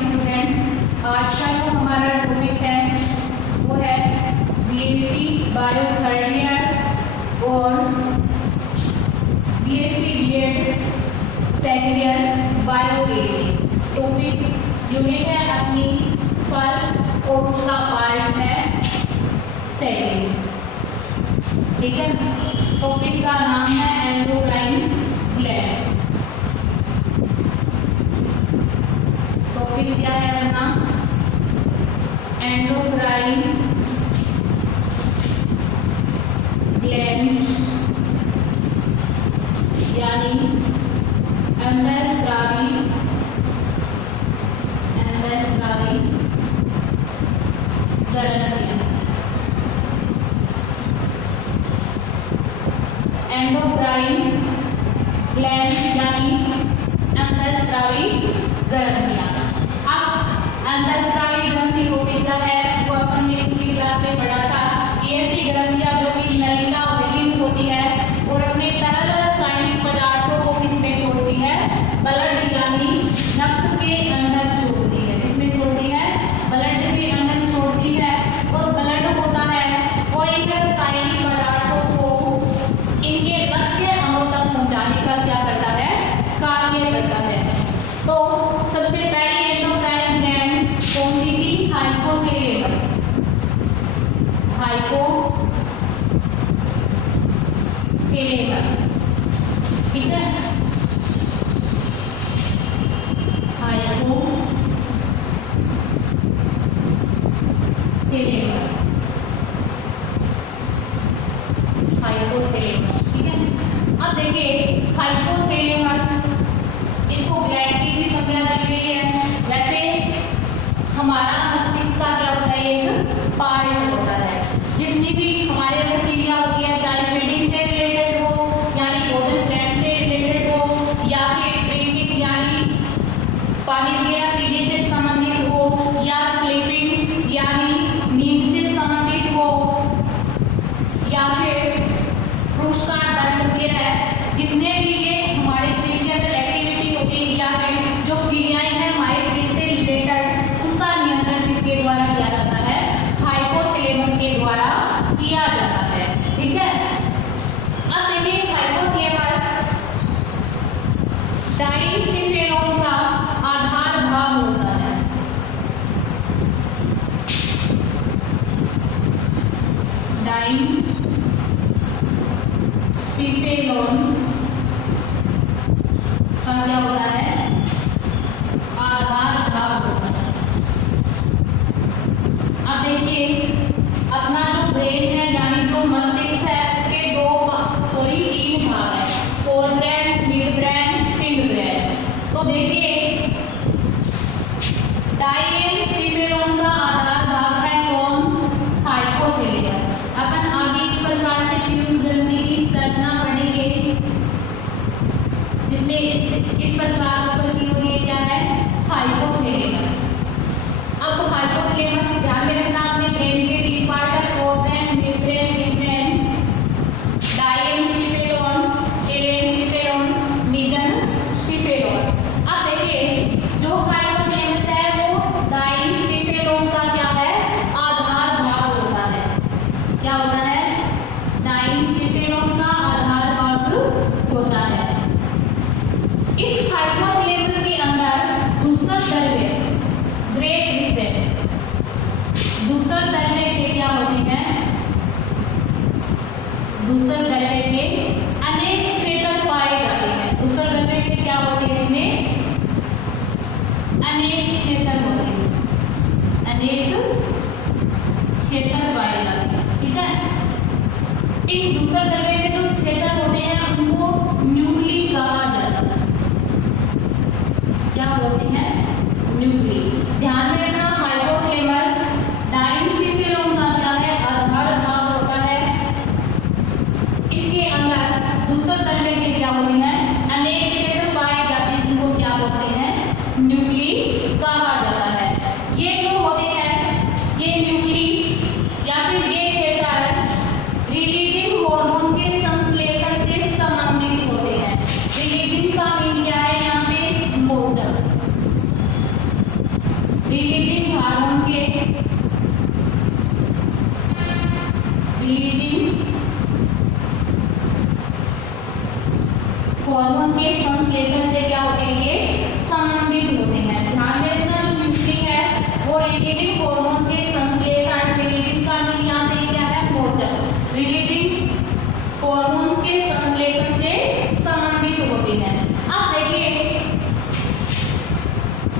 Morning student. आज का जो हमारा टॉपिक है वो है बीएससी बायो थर्ड ईयर और BSc BEd second year bio के लिए टॉपिक यूनिट है अपनी फर्स्ट और उसका पार्ट है सेकेंड। ठीक है, टॉपिक का नाम है एंडोक्राइन ग्लैंड। टॉपिक क्या है अपना? एंडोक्राइन ग्लैंड यानी अंतःस्रावी ग्रंथियां। एंडोक्राइन ग्लैंड यानी अंतःस्रावी ग्रंथियां। अंतःस्रावी ग्रंथि होती क्या है वो अपन ने पिछली क्लास में पढ़ा था कि ऐसी ग्रंथियां जो कि नलिका विहीन होती है और अपने तरल रासायनिक पदार्थों को किसमें छोड़ती है? ब्लड यानी रक्त के अंदर छोड़ती है। किसमें छोड़ती है? ब्लड के अंदर छोड़ती है। और ब्लड होता है वो इन रासायनिक पदार्थों को इनके लक्ष्य अंगों तक पहुंचाने का क्या करता है? कार्य करता है। तो सबसे पहले एंडोक्राइन ग्लैंड कौन सी थी? हाइपोथैलेमस। ठीक है, हाइपोथैलेमस। ठीक है, अब देखिए हाइपोथैलेमस, इसको ग्लैंड की भी संज्ञा दी गई है। वैसे हमारा मस्तिष्क का क्या होता है? एक पार्ट होता है। जितनी भी हमारे अंदर क्रिया होती है, चाहे फीडिंग से रिलेटेड हो यानी भोजन ग्लैंड से रिलेटेड हो या फिर ड्रिंकिंग यानी पानी वगैरह पीने से संबंधित हो या स्लीपिंग यानी नींद से संबंधित हो या फिर पुरस्कार दंड वगैरह, जितने भी ये हमारे शरीर के अंदर एक्टिविटी होती है या फिर जो क्रियाएं हैं हमारे शरीर से रिलेटेड, उसका नियंत्रण किसके द्वारा किया जाता है? हाइपोथैलेमस के द्वारा किया जाता है। ठीक है, अब देखिए हाइपोथैलेमस डाइसिफेरोन का आधार भाग होता है। डाइसिफेरोन का क्या होता है? आधार भाग होता है। अब देखिए अपना जो ब्रेन है यानी जो मस्तिष्क है उसके तीन भाग है, fore brain, mid brain, hind brain. तो देखिए डाइसिफेरोन का आधार भाग है कौन? हाइपोथैलेमस। अपन आगे इस प्रकार से पीयूष ग्रंथि की संरचना पढ़ेंगे जिसमें इस प्रकार ऊपर की होगी क्या है? हाइपोथैलेमस। अब हाइपोथैलेमस ध्यान में रखना, अपने ब्रेन के तीन पार्ट है, फोरब्रेन, मिडब्रेन, हिंडब्रेन, डाइसिफेरोन, टेलेनसिफेरोन, मेसेंसिफेरोन। अब देखिए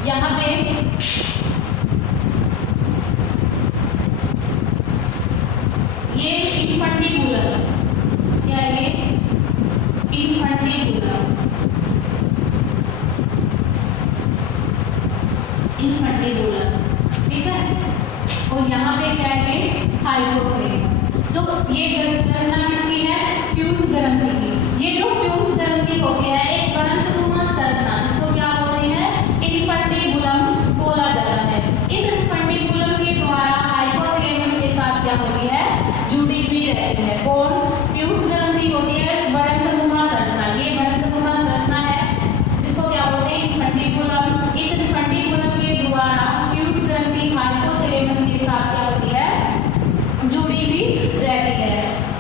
यहाँ पे ये इनफंडिबुलर, क्या ये इनफंडिबुलर, इनफंडिबुलर, ठीक है। और यहाँ पे क्या है हाइपोथैलेमस। जो ये संरचना किसकी है, प्यूस ग्रंथि की। ये जो प्यूस ग्रंथि होती है एक ग्रंथनुमा संरचना, जिसको क्या बोलते हैं इनफंडिबुलम बोला जाता है। इस इनफंडिबुलम के द्वारा हाइपोथैलेमस के साथ क्या होती है, जुड़ी हुई रहती है। कौन, प्यूस ग्रंथि होती है इस ग्रंथनुमा संरचना, ये ग्रंथनुमा संरचना है जिसको क्या बोलते हैं इनफंडिबुलम। इस इनफंडिबुलम के द्वारा प्यूस ग्रंथि हाइपोथैलेमस के साथ क्या होती है, जुड़ी हुई रहती है।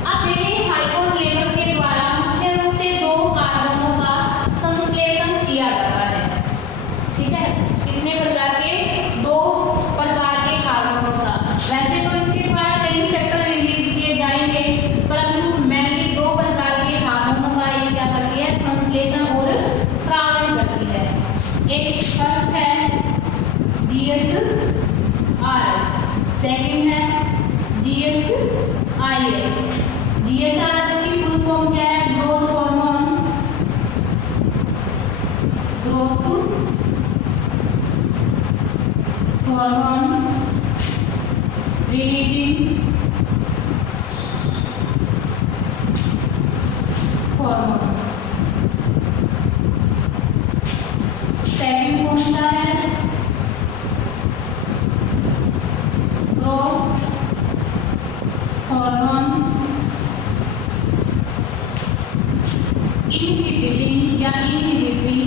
अब देखिए हाइपोथैलेमस के द्वारा मुख्य रूप से दो हार्मोनों का संश्लेषण किया जाता है, ठीक है। कितने प्रकार के, दो प्रकार के हार्मोनों का। वैसे तो इसके द्वारा कई फैक्टर रिलीज किए जाएंगे, परंतु मेनली दो प्रकार के हार्मोनों का ये क्या करती है, संश्लेषण और स्रावण करती है। एक फर्स्ट है GHRH, सेकंड है GHIH। GHRH की फुल फॉर्म क्या है, growth hormone, growth hormone releasing hormone. Second कौन सा है, ग्रोथ हार्मोन इनहिबिटिंग या इनहिबिटरी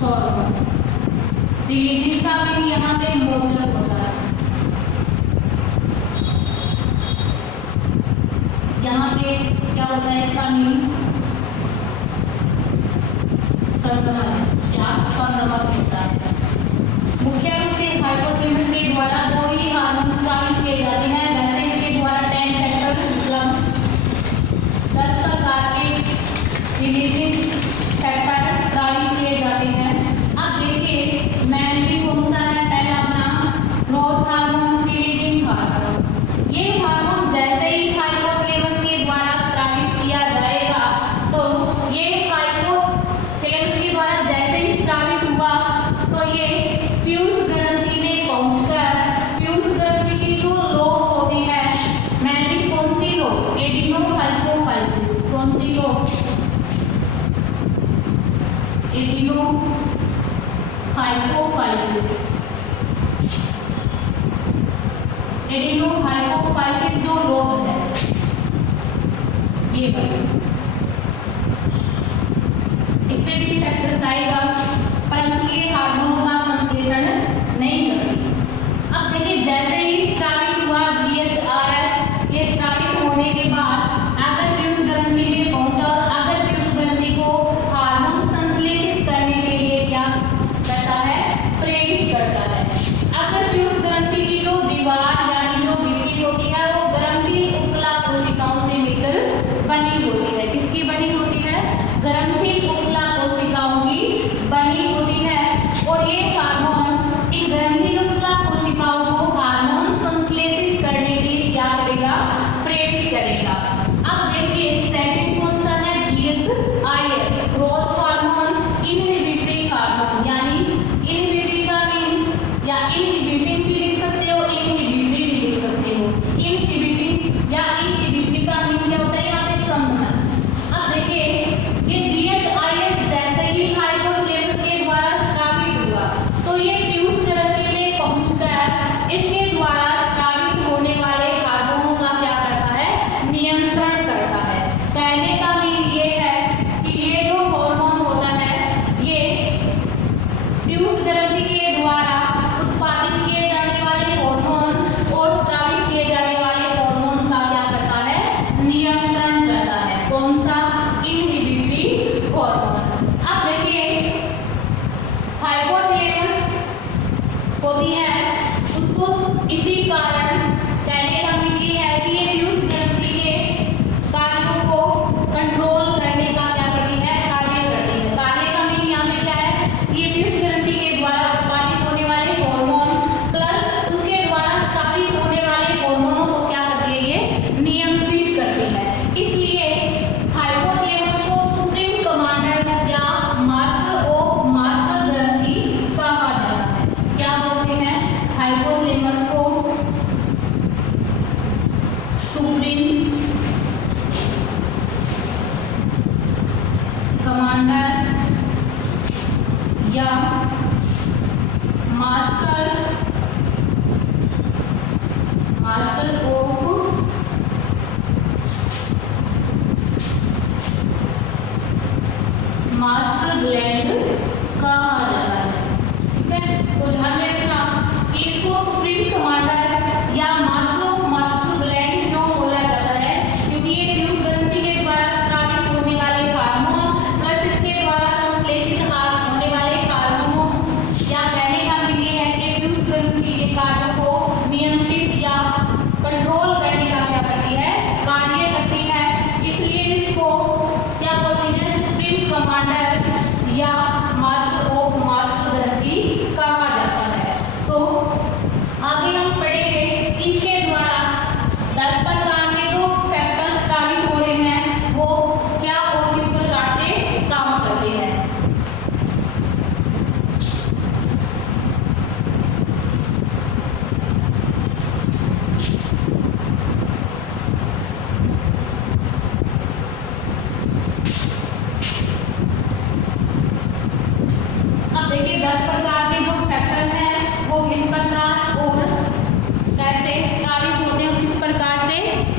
हार्मोन। रिलीजिंग का भी यहाँ पे मौजूद होता है। यहाँ पे क्या होता है, इसका मीनिंग संगमक या संगमक होता है। मुख्य रूप से हाइपोथैलेमस के द्वारा दो ही हार्मोन स्रावित किए जाते हैं। वैसे इसके द्वारा 10 फैक्टर मतलब 10 प्रकार के रिलीजिंग फैक्टर स्रावित किए जाते हैं। अब देखिए मेनली कौन सा है, पहला अपना ग्रोथ हार्मोन, रिलीजिंग हार्मोन। ये हार्मोन जैसे ही हाइपोथैलेमस के द्वारा स्रावित किया जाएगा, तो ये हाइपोथैलेमस के द्वारा जैसे ही स्रावित हुआ तो ये प्यूस ग्रंथि में पहुंचकर प्यूस ग्रंथि की जो लोब होती है, मेनली कौन सी लोब, एडिनोहाइपोफाइसिस। कौन सी लोब, एडिनोहाइपोफाइसिस। एडिनोहाइपोफाइसिस जो लोब है ये इसमें भी फैक्टर्स आएगा, परंतु ये हार्मोनों का संश्लेषण नहीं करती। अब देखिए जैसे ही स्रावित हुआ GHRH, ये स्रावित होने के बाद अगर प्यूस ग्रंथि में पहुंचा और अगर प्यूस ग्रंथि को हार्मोन संश्लेषित करने के लिए क्या करता है, प्रेरित करता है। अगर प्यूस ग्रंथि की जो दीवार यानी जो भित्ति होती है वो ग्रंथि उपला कोशिकाओं से मिलकर बनी होती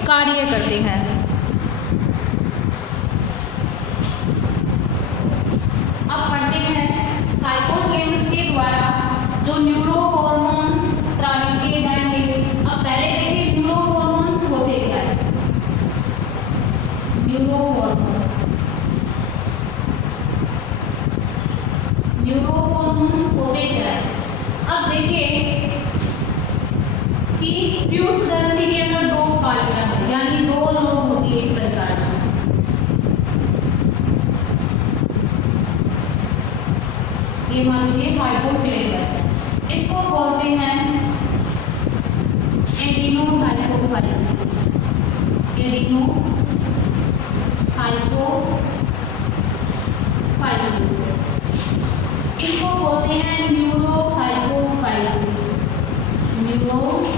कार्य करते हैं। अब पढ़ते हैं हाइपोथैलेमस के द्वारा जो न्यूरो हॉर्मोन्स स्रावित किए जाएंगे। अब पहले देखिए न्यूरो हॉर्मोन्स होते क्या है। न्यूरो हॉर्मोन्स होते क्या है। अब देखिए कि प्यूस ग्रंथि के अंदर दो पालियां हैं, यानी दो लोब होती है इस प्रकार से। ये मान लीजिए हाइपोथैलेमस है, इसको बोलते हैं एडिनोहाइपोफाइसिस। एडिनोहाइपोफाइसिस, इसको बोलते हैं न्यूरोहाइपोफाइसिस। न्यूरोहाइपोफाइसिस,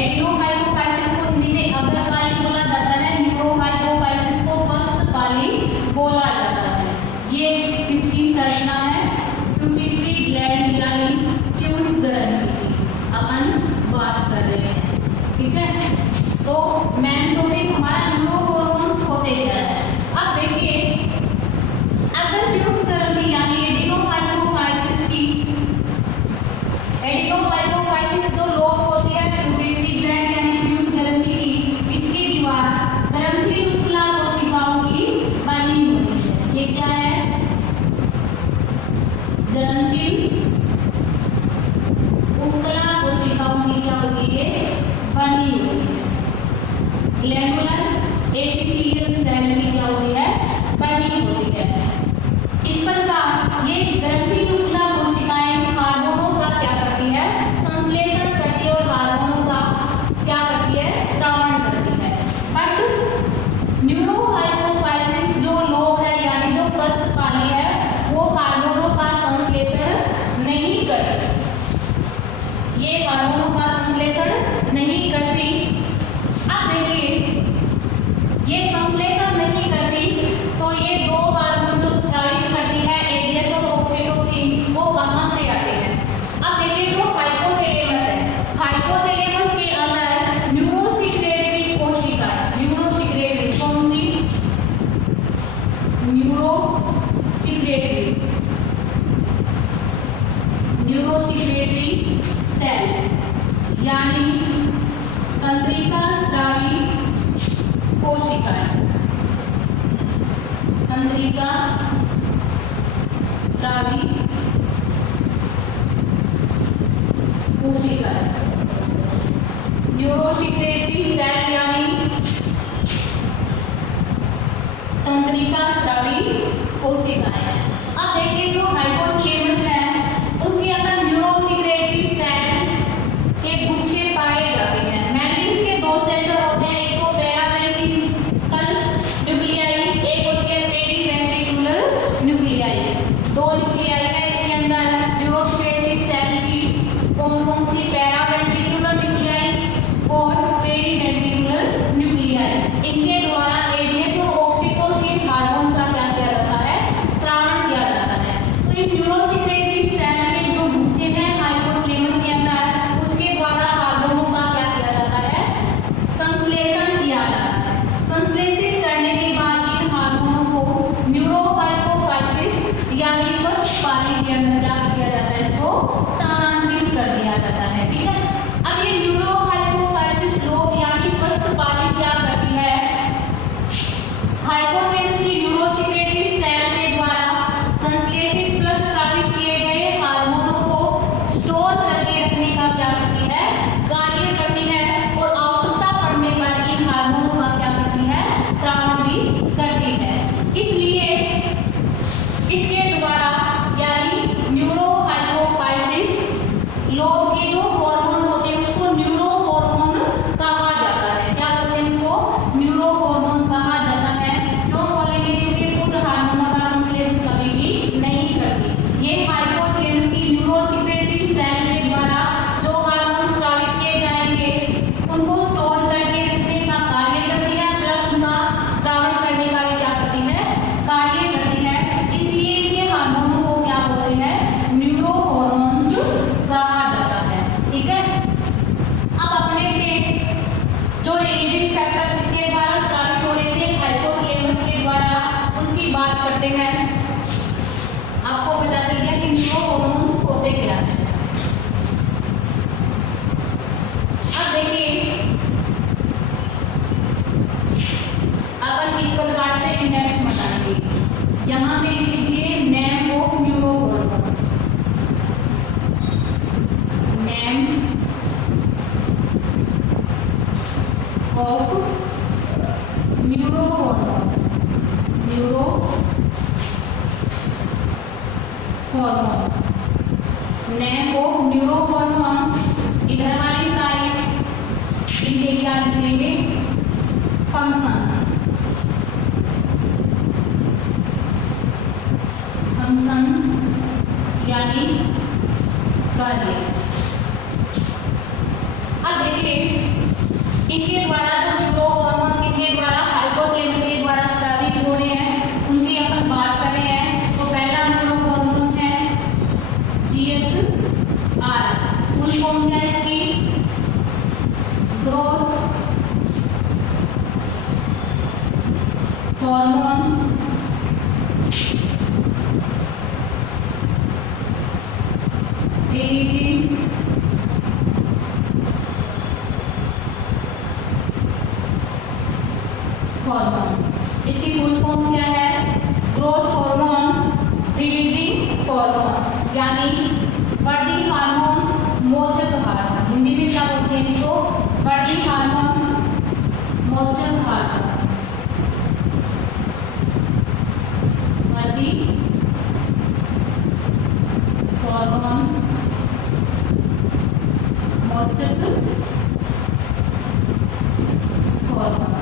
एडिनोहाइपोफाइसिस को हिंदी में अग्रपाली बोला जाता है, न्यूरोहाइपोफाइसिस को पश्चपाली बोला जाता है। ये किसकी संरचना है? पिट्यूटरी ग्लैंड यानी प्यूस ग्रंथि की अपन बात कर रहे हैं, ठीक है। तो मेन टॉपिक हमारा न्यूरो हॉर्मोन्स होते क्या है। अब देखिए अगर प्यूस ग्रंथि यानी एडिनोहाइपोफाइसिस जो लोब होती है पिट्यूटरी ग्लैंड यानी प्यूस ग्रंथि की, इसकी दीवार ग्रंथियुक्ला कोशिकाओं की बनी होती है। ये क्या है? ग्रंथियुक्ला कोशिकाओं की क्या होती है? बनी होती है। ग्लैंडुलर एपिथेलियल सेल की क्या होती है? बनी होती है। इस प्रकार ये ग्रंथियुक्ला कोशिकाएं हार्मोनों का क्या करती है? संश्लेषण करती है और हार्मोनों का क्या करती है? स्रावण करती है। बट न्यूरोहाइपोफाइसिस जो लोब है यानी जो पश्चपाली है, वो हार्मोनों का संश्लेषण नहीं करती। ये हार्मोनों का संश्लेषण नहीं करती। अब देखिए ये संश्लेषण नहीं करती तो ये दो हार्मोन जो स्रावित करती है एडीएच और ऑक्सीटोसिन, वो कहां से आते हैं? अब देखिए जो हाइपोथैलेमस है, हाइपोथैलेमस के अंदर न्यूरोसिक्रेटरी कोशिका है। न्यूरोसिक्रेटरी कौन सी? न्यूरोसिक्रेटरी सेल यानी तंत्रिका स्रावी कोशिकाएं। तंत्रिका स्रावी कोशिकाएं, न्यूरोसिक्रेटरी सेल यानी तंत्रिका स्रावी कोशिकाएं। अब देखिए जो हाइपोथैलेमस है उसके अंदर न्यूरोसिक्रेटरी सेल के गुच्छे पाए जाते हैं। मेनली इसके दो सेंटर होते हैं, एक को पैरावेंट्रिकल न्यूक्लियाई, एक होती है पेरीवेंट्रिकुलर न्यूक्लियाई। दो न्यूक्लियाई है इसके अंदर न्यूरोसिक्रेटरी सेल की। कौन कौन सी? पैरावेंट्रिकुलर न्यूक्लियाई और पेरीवेंट्रिकुलर न्यूक्लियाई। इनके द्वारा एडीएच और ऑक्सीटोसिन हार्मोन का क्या किया जाता है? स्रावण किया जाता है। तो इन न्यूरोसिक्रेटरी सेल के जो गुच्छे हैं हाइपोथैलेमस के अंदर, उसके द्वारा हार्मोनों का क्या किया जाता है? संश्लेषण किया जाता है। संश्लेषित करने के बाद इन हार्मोनों को न्यूरोहाइपोफाइसिस यानी पश्चपाली के अंदर क्या किया जाता है? इसको स्थानांतरित कर दिया जाता है, ठीक है। अब ये न्यूरोहाइपोफाइसिस लोब यानी पश्चपाली क्या करती है? हाइपोथैलेमस की न्यूरोसिक्रेटरी सेल के द्वारा संश्लेषित प्लस स्रावित किए गए हार्मोनों को स्टोर करके रखने का क्या करती है? कार्य करती है। और आवश्यकता पड़ने पर इन हार्मोनों का क्या करती है? स्रावण भी करती है। इसलिए इसके द्वारा यानी न्यूरोहाइपोफाइसिस लोब हार्मोन, नेको न्यूरो हार्मोन, इधर वाली साइड इनके क्या लिखेंगे, फंक्शंस, यानी कार्य। अब देखिए इनके द्वारा जो न्यूरो हार्मोन इनके द्वारा हाइपोथैलेमस के द्वारा स्रावित हो रहे हैं उनकी अपन बात कर रहे हैं। तो पहला न्यूरो हार्मोन है GHR, फुल फॉर्म क्या है इसकी, ग्रोथ हार्मोन रिलीजिंग हार्मोन। इसकी फुल फॉर्म क्या है, ग्रोथ हार्मोन रिलीजिंग हार्मोन, यानी वर्दी हार्मोन, मोचक हार्मोन। हिंदी में क्या बोलते हैं इसको, वर्दी हार्मोन, मोचक हार्मोन, वर्दी हार्मोन मोचक हार्मोन।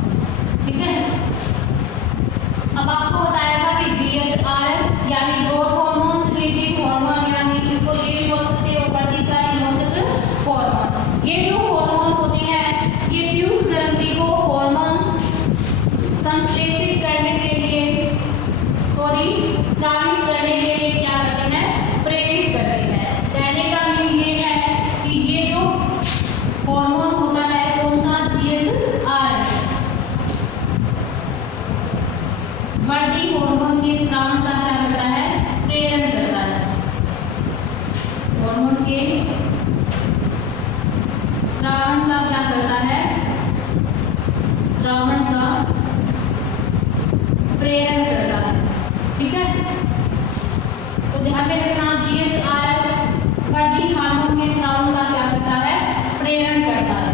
ठीक है, अब आपको बताएगा कि GHR यानी ग्रोथ हार्मोन रिलीजिंग हार्मोन, यानी इसको ये भी बोल सकते हो वर्दी का मोचक हार्मोन। ये जो हार्मोन होते हैं ये प्यूस ग्रंथि को हार्मोन संश्लेषित करने के लिए, स्रावित करने के लिए क्या करते हैं, प्रेरित करते हैं। कहने का मीनिंग ये है कि ये जो हार्मोन होता है कौन सा, GHR, वर्दी हार्मोन के स्रावन का क्या करता है, प्रेरण करता है। हार्मोन के स्रावन का क्या करता है, स्रावन का प्रेरण करता है। ठीक है, तो ध्यान में रखना GHR वर्दी हार्मोन के स्रावन का क्या करता है, प्रेरण करता है।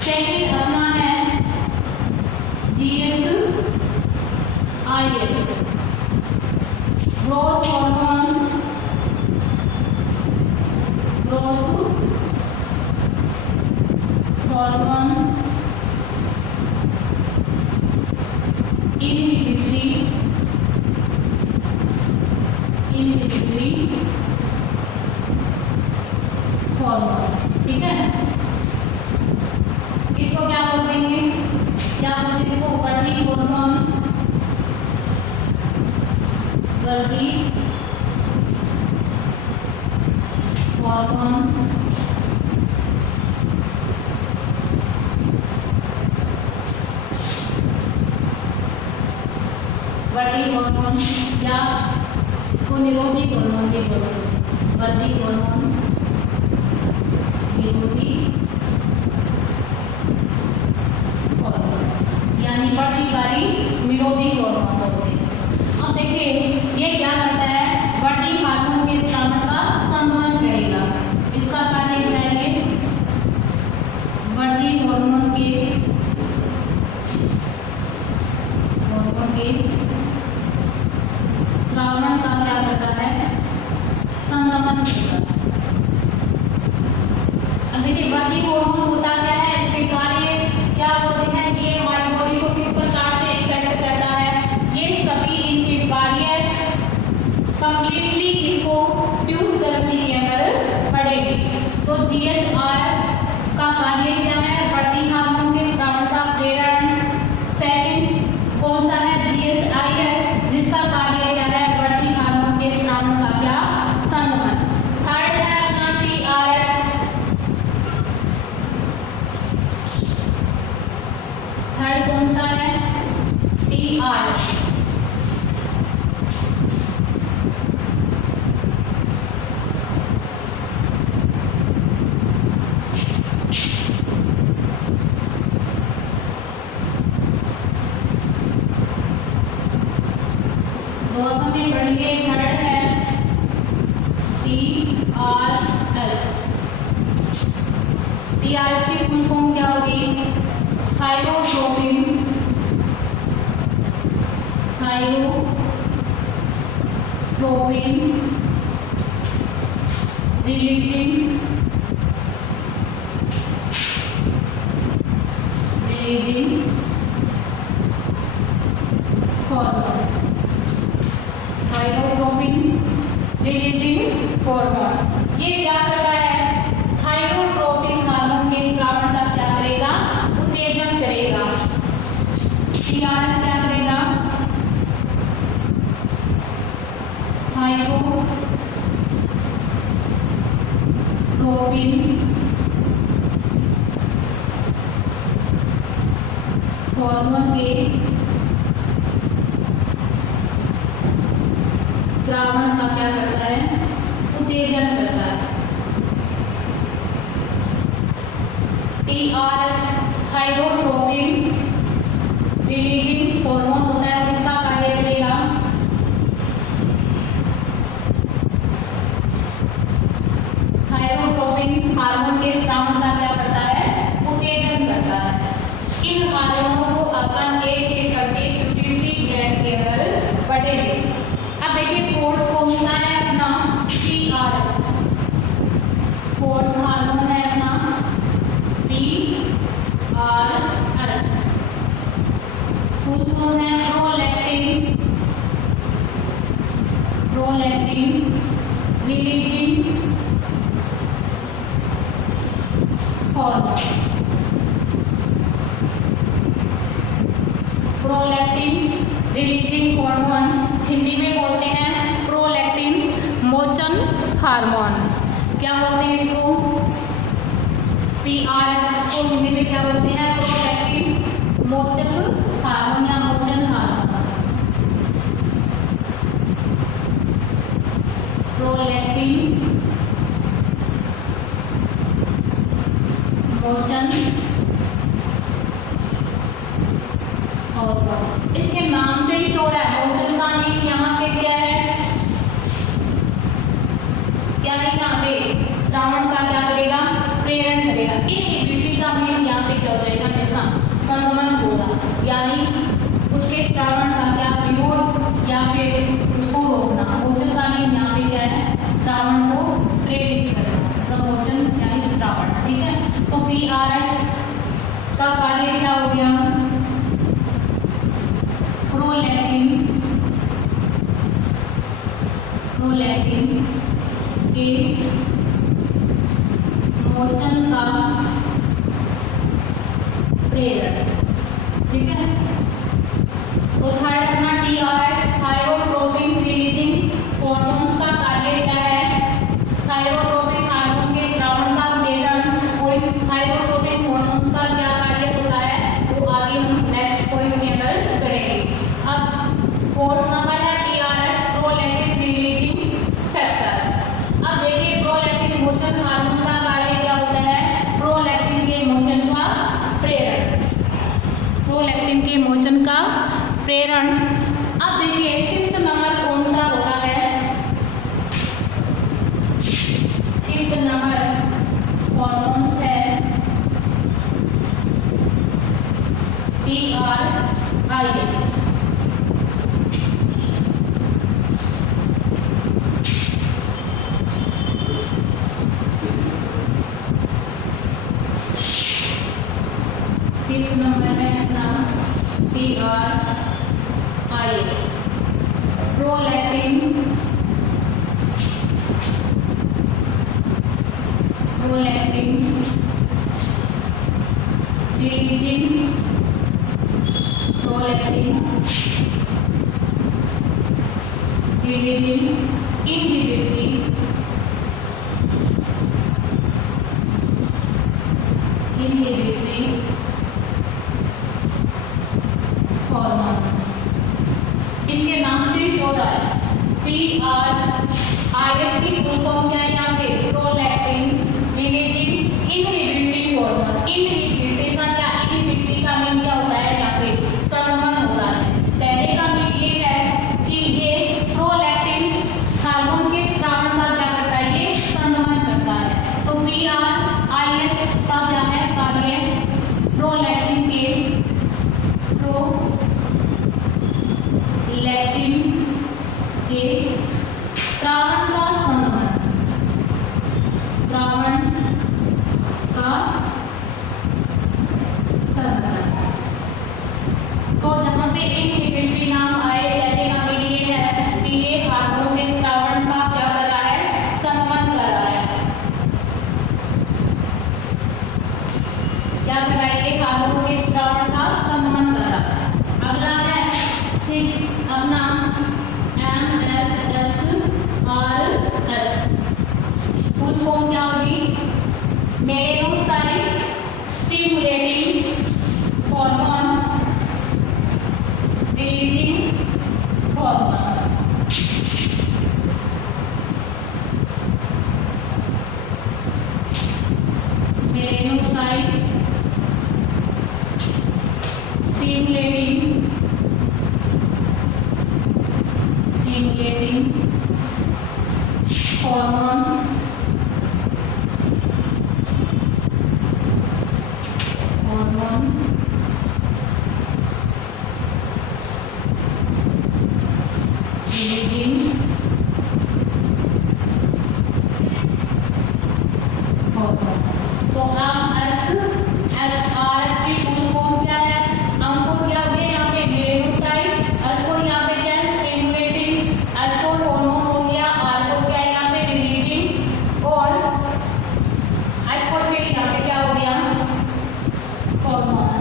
सेकंड अपना है GHIS, growth hormone, growth hormone inhibitory hormone. ठीक है, इसको क्या बोलेंगे, क्या बोलते हैं इसको, वर्दी हार्मोन, वर्दी हार्मोन वर्दी हार्मोन, या इसको निरोधी हार्मोन भी बोल सकते हैं, वर्दी हार्मोन निरोधी हार्मोन, यानी वर्दीकारी निरोधी हार्मोन बोलते हैं। अब देखिए ये क्या करता है, वर्दी हार्मोन के स्रावन का संवहन करेगा। इसका कार्य क्या है, ये वर्दी हार्मोन के स्रावन का क्या करता है, संवहन करता है। अब देखिए वर्दी हार्मोन होता क्या है, इसके कार्य क्या बोलते हैं, ये हमारी बॉडी को किस प्रकार से इफेक्ट करता है, ये सभी इनके कार्य कंप्लीटली इसको प्यूस ग्रंथि के अंदर पड़ेगी। तो GHR का कार्य क्या है, वर्दी हार्मोन के स्रावन का प्रेरण। सेकंड कौन सा है, GHIS, जिसका कार्य क्या है, वर्दी हार्मोन के स्रावन का क्या, संवहन। थर्ड है अपना TRH, थर्ड कौन सा है, TRH, दोनों में बढ़िए। थर्ड है TRH, TRH की फुल फॉर्म क्या होगी, thyrotropin, thyrotropin releasing hormone, thyrotropin releasing hormone. ये क्या करता है? थायरोट्रोपिन हार्मोन के स्रावण का क्या करेगा? उत्तेजन करेगा। टीआरएच क्या करेगा? थायरोट्रोपिन हार्मोन के स्रावण का क्या करता है? उत्तेजन करता है। टीआरएच थायरोट्रोपिन रिलीजिंग हार्मोन होता है, किसका कार्य करेगा? थायरोट्रोपिन हार्मोन के स्रावण का क्या करता है? उत्तेजन करता है। इन हार्मोनों को अपन एक एक करके पिट्यूटरी ग्लैंड के अंदर पढ़ेंगे। अब देखिए फोर्थ कौन सा है अपना? टीआरएच। फोर्थ हार्मोन है अपना टीआरएच। फुल फॉर्म है prolactin releasing hormone. Prolactin releasing hormone Hindi में बोलते हैं प्रोलैक्टिन मोचन हार्मोन। क्या बोलते हैं इसको? पीआरएच को हिंदी में क्या बोलते हैं? प्रोलैक्टिन मोचक हार्मोन या मोचन हार्मोन। प्रोलैक्टिन मोचन हार्मोन, इसके नाम से ही शो रहा है। मोचन का मीन यहाँ पे क्या है? क्या है यहाँ पे? स्रावण का क्या करेगा? प्रेरण करेगा। इनहिबिटरी का मीन यहाँ पे क्या हो जाएगा? हमेशा संगमन होगा, यानी उसके स्रावण का क्या विरोध या फिर उसको रोकना। मोचन का मीन यहाँ पे क्या है? स्रावण को प्रेरित करना, मतलब मोचन यानी स्रावण। ठीक है, तो पीआरएच का कार्य क्या हो गया? प्रोलैक्टिन के मोचन का प्रेरक। ठीक है, तो थर्ड अपना टीआरएच थायरोट्रोपिन रिलीजिंग हार्मोन्स का कार्य क्या है? थायरोट्रोपिन हार्मोन के स्रावण का उत्तेजन। और इस थायरोट्रोपिन हार्मोन्स का क्या कार्य होता है वो आगे हम नेक्स्ट पॉइंट के अंदर करेंगे। अब फोर्थ नंबर है टीआरएच प्रोलैक्टिन रिलीजिंग फैक्टर। अब देखिए प्रोलैक्टिन मोचन हार्मोन का कार्य क्या होता है? प्रोलैक्टिन के मोचन का प्रेरण। प्रोलैक्टिन के मोचन का प्रेरण। अब देखिए फिफ्थ नंबर कौन सा होता है? फिफ्थ नंबर हार्मोन्स है टीआरआईएच। फिफ्थ नंबर है अपना टीआरआईएच प्रोलैक्टिन रिलीजिंग इनहिबिटरी हार्मोन। इसके नाम से ही हो रहा है। पीआरआईएच की फुल फॉर्म क्या है यहाँ पे? Prolactin releasing inhibitory hormone. Inhibition क्या? इनहिबिटरी का मीन क्या होता है? यहाँ पे संगमन होता है। कहने का मीन ये है कि ये प्रोलैक्टिन हार्मोन के स्रावण का क्या करता है? ये संगमन करता है। तो पीआरआईएच का क्या है कार्य? फॉर्म क्या होगी? Melanocyte stimulating hormone releasing hormone. Melanocyte stimulating hormone releasing hormone. तो हम एस की फुल फॉर्म क्या है? हमको क्या हो गया यहाँ पे मेलेनोसाइट, एस को यहाँ पे क्या है स्टिमुलेटिंग, एच को हार्मोन हो गया, आर को क्या है यहाँ पे रिलीजिंग और एच को फिर यहाँ पे क्या हो गया हार्मोन।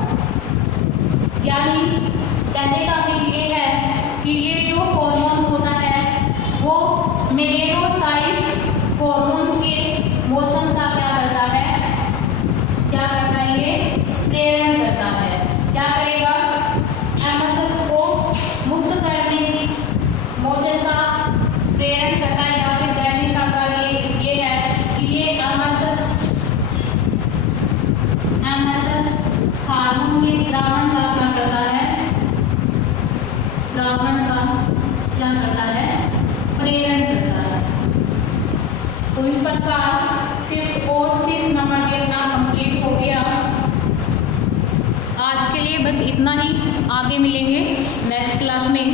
यानी कहने का भी ये है कि ये जो हार्मोन होता है वो मेलेनोसाइट हार्मोन्स के मोशन का क्या करता है? क्या करता है? ये प्रेरण करता है। क्या करेगा? एमएसएच को मुक्त करने मोशन का प्रेरण करता है। या फिर कहने का कार्य ये है कि ये एमएसएच हार्मोन के स्रावण का क्या करता है? स्रावण का क्या करता है? प्रेरण करता है। तो इस प्रकार 5th और 6th नंबर भी अपना कंप्लीट हो गया। आज के लिए बस इतना ही, आगे मिलेंगे नेक्स्ट क्लास में।